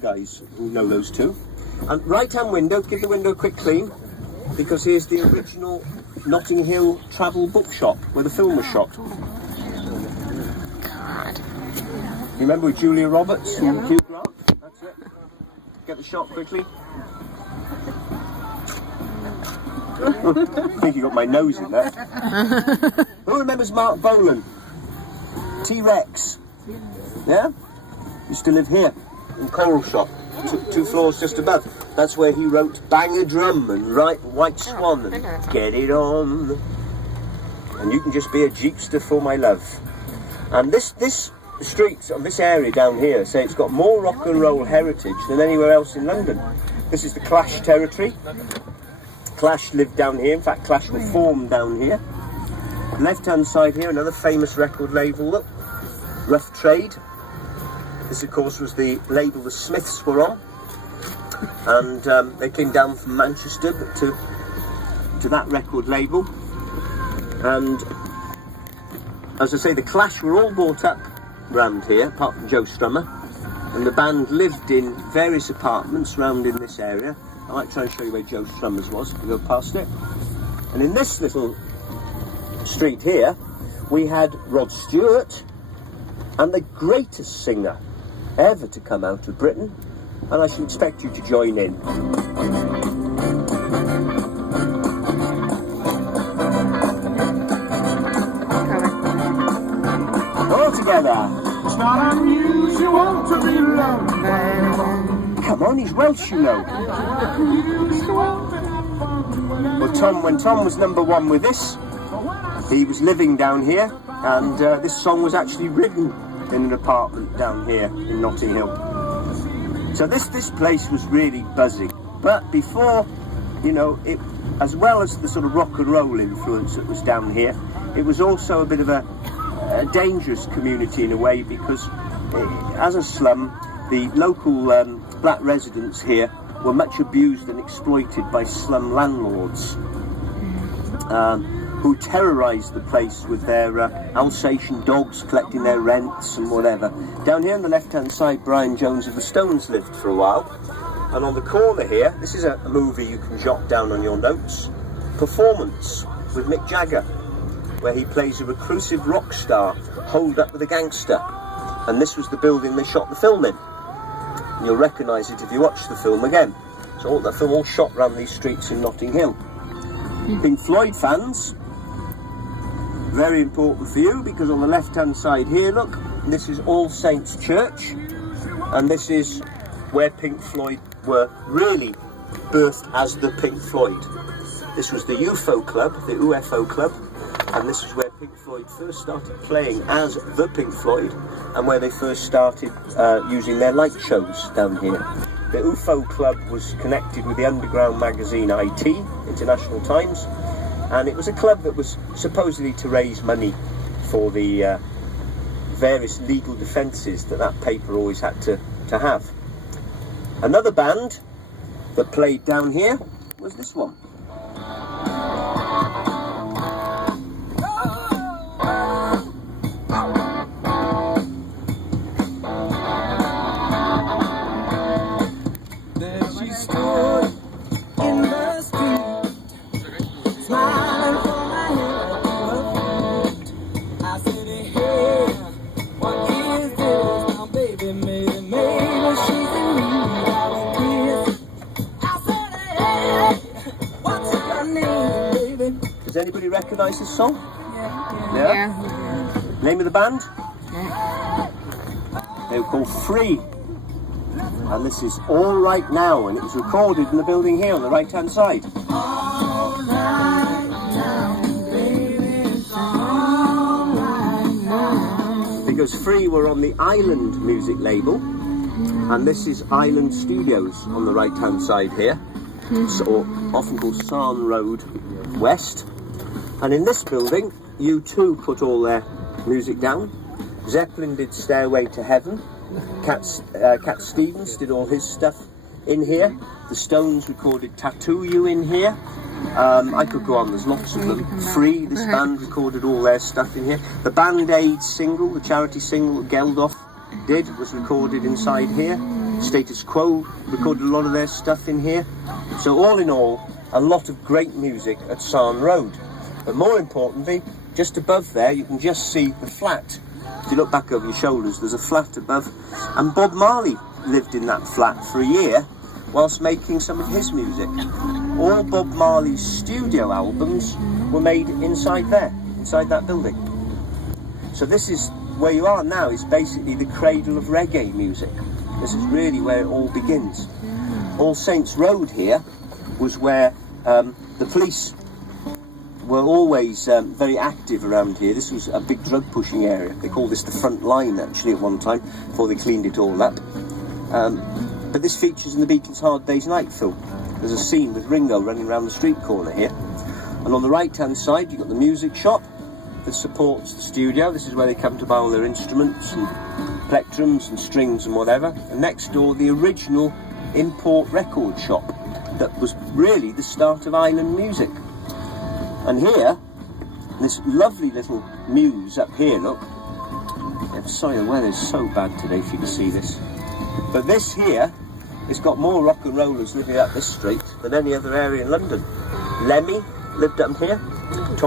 Guys who know those two. And right-hand window, give the window a quick clean, because here's the original Notting Hill travel bookshop where the film was shot. You remember with Julia Roberts and Hugh Grant? That's it. Get the shot quickly. I think you got my nose in there. Who remembers Mark Bolan? T-Rex. Yeah? Used to live here in Coral Shop, two floors just above. That's where he wrote Bang a Drum and Write White Swan and Get It On. And You Can Just Be a Jeepster for My Love. And this street on this area down here, say it's got more rock and roll heritage than anywhere else in London. This is the Clash territory. Clash lived down here. In fact, Clash were formed down here. Left hand side here, another famous record label, look, Rough Trade. This, of course, was the label the Smiths were on, and they came down from Manchester to that record label. And as I say, the Clash were all brought up round here, apart from Joe Strummer, and the band lived in various apartments round in this area. I might try and show you where Joe Strummer's was if we go past it. And in this little street here, we had Rod Stewart, and the greatest singer ever to come out of Britain, and I should expect you to join in. All together. It's not unusual to be loved by anyone. Come on, he's Welsh, you know. Well, when Tom was number one with this, he was living down here, and this song was actually written in an apartment down here in Notting Hill. So this place was really buzzing. But before, you know, it, as well as the sort of rock and roll influence that was down here, it was also a bit of a dangerous community in a way, because as a slum, the local black residents here were much abused and exploited by slum landlords, who terrorised the place with their Alsatian dogs collecting their rents and whatever. Down here on the left-hand side, Brian Jones of the Stones lived for a while. And on the corner here, this is a movie you can jot down on your notes, Performance, with Mick Jagger, where he plays a reclusive rock star holed up with a gangster. And this was the building they shot the film in. And you'll recognise it if you watch the film again. So the film all shot around these streets in Notting Hill. Pink Floyd fans, very important for you, because on the left hand side here, look, this is All Saints Church, and this is where Pink Floyd were really birthed as the Pink Floyd. This was the UFO Club, the UFO Club, and this is where Pink Floyd first started playing as the Pink Floyd, and where they first started using their light shows down here. The UFO Club was connected with the underground magazine IT, International Times, and it was a club that was supposedly to raise money for the various legal defences that paper always had to have. Another band that played down here was this one. Does anybody recognise this song? Yeah. Name of the band? They were called Free. And this is All Right Now, and it was recorded in the building here on the right hand side. All right now, baby, it's all right now. Because Free were on the Island music label, and this is Island Studios on the right hand side here, so often called Sarn Road West. And in this building, U2 put all their music down. Zeppelin did Stairway to Heaven. Cat Stevens did all his stuff in here. The Stones recorded Tattoo You in here. I could go on, there's lots of them. Free, this band recorded all their stuff in here. The Band Aid single, the charity single that Geldof did, was recorded inside here. Status Quo recorded a lot of their stuff in here. So all in all, a lot of great music at Sarn Road. But more importantly, just above there, you can just see the flat. If you look back over your shoulders, there's a flat above. And Bob Marley lived in that flat for a year whilst making some of his music. All Bob Marley's studio albums were made inside there, inside that building. So this is where you are now, is basically the cradle of reggae music. This is really where it all begins. All Saints Road here was where the police were always very active around here. This was a big drug pushing area. They called this the front line actually at one time, before they cleaned it all up. But this features in the Beatles' Hard Day's Night film. There's a scene with Ringo running around the street corner here. And on the right hand side you've got the music shop that supports the studio. This is where they come to buy all their instruments and plectrums and strings and whatever. And next door, the original import record shop that was really the start of island music. And here, this lovely little mews up here, look. I'm sorry, the weather's so bad today, if you can see this. But this here, it's got more rock and rollers living up this street than any other area in London. Lemmy lived up here.